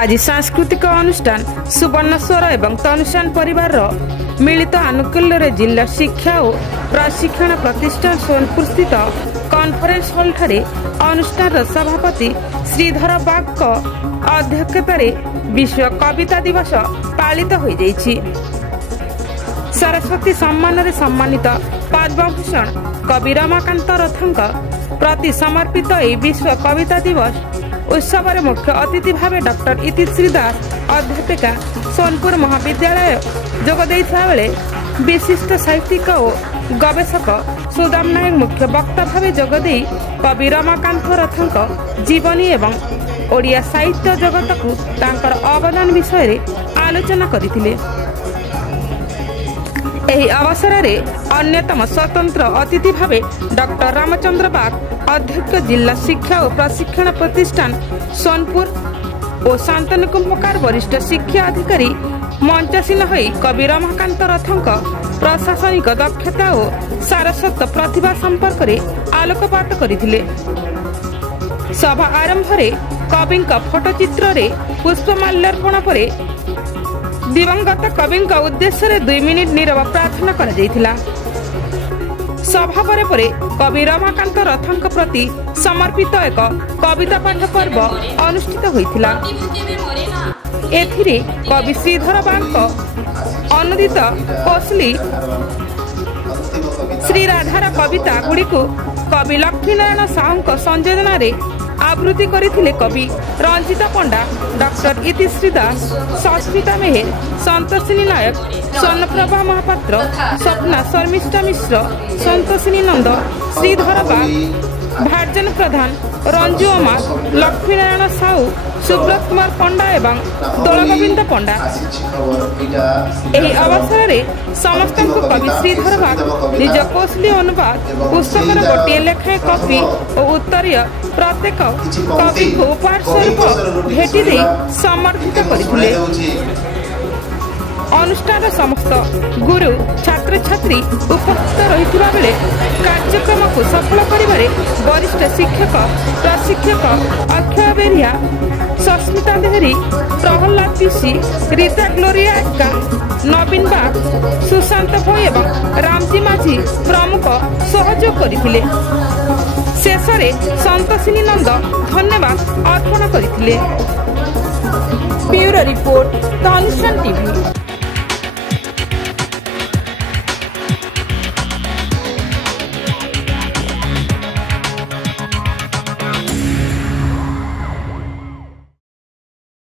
आज सांस्कृतिक अनुष्ठान सुवर्ण स्वर एवं तनुषान परिवार मिलित आनुकूल्य जिला शिक्षा और प्रशिक्षण प्रतिष्ठान सोनपुर स्थित कॉन्फ्रेंस हॉल ठारे अनुष्ठान सभापति श्रीधर बाग अध्यक्षतार विश्व कविता दिवस पालित हो जाइछि। सरस्वती सम्मान रे सम्मानित पद्मभूषण कवि रमाकांत रथंक प्रति समर्पित ए विश्व कविता दिवस उत्सव मुख्य अतिथि भाव डॉक्टर इतिश्री दास अध्यापिका सोनपुर महाविद्यालय जोग देइथा बेले विशिष्ट साहित्यिक और गवेषक सुदाम नायक मुख्य वक्ता भाव जोग देई कवि रमाकांत रथंक जीवनी एवं ओडिया साहित्य जगत को तांकर अवदान विषय रे आलोचना करथिले। एही अवसर रे अन्यतम स्वतंत्र अतिथि भावे डॉक्टर रामचंद्र बाग अध्यक्ष जिला शिक्षा और प्रशिक्षण प्रतिष्ठान सोनपुर और शांतनु कुंभकार वरिष्ठ शिक्षा अधिकारी मंचासीन होई कवि रमाकांत रथंक प्रशासनिक दक्षता और सारस्वत प्रतिभा संपर्क में आलोकपात करथिले। सभा आरंभ रे कवि फोटोचित्र रे पुष्पमाल्यार्पण पर दिवंगत कवि उद्देश्य 2 मिनिट नीरव प्रार्थना करा जायथिला। सभा परे कवि रमाकांत रथंक प्रति समर्पित एक कविता पाठ पर्व अनुष्ठित होइथिला। एथिरे कवि श्रीधर बाग अनुदित कोसली श्री राधार कविता गुड़ी को कवि लक्ष्मीनारायण साहू संयोजन रे आवृत्ति करथिले कवि रंजिता पंडा डॉक्टर इतिश्री दास सस्मिता मेहर संतोषिनी नायक स्वर्णप्रभा महापात्र स्वप्ना शर्मिष्ठा मिश्र संतोषिनी नंद श्रीधर बाग भार्जन प्रधान रंजू अमार लक्ष्मीनारायण साहू सुब्रत कुमार पंडा एवं दोलगोविंद पंडा। एही अवसर में समस्त कवि श्रीधर बाग निज कोसली अनुवाद पुस्तकर गोटे लेखाएं कॉपी और उत्तरीय प्रत्येक कवि को उपहार स्वरूप भेटी दे समर्थित करथिले। अनुष्ठान समस्त गुरु छात्र छात्री उपस्थित रहिथिबा बेले कार्यक्रम को सफल करिबारे वरिष्ठ शिक्षक प्रशिक्षक अक्षय बेरिया सस्मिता देहरी प्रहलाद पिसी रीता ग्लोरिया एक्का नवीन बाग सुशांत भोई एवं रामजी माझी प्रमुख सहयोग करथिले। शेषरे संतोषिनी नंद धन्यवाद अर्पण करथिले। ब्यूरो रिपोर्ट तनुषान टीवी।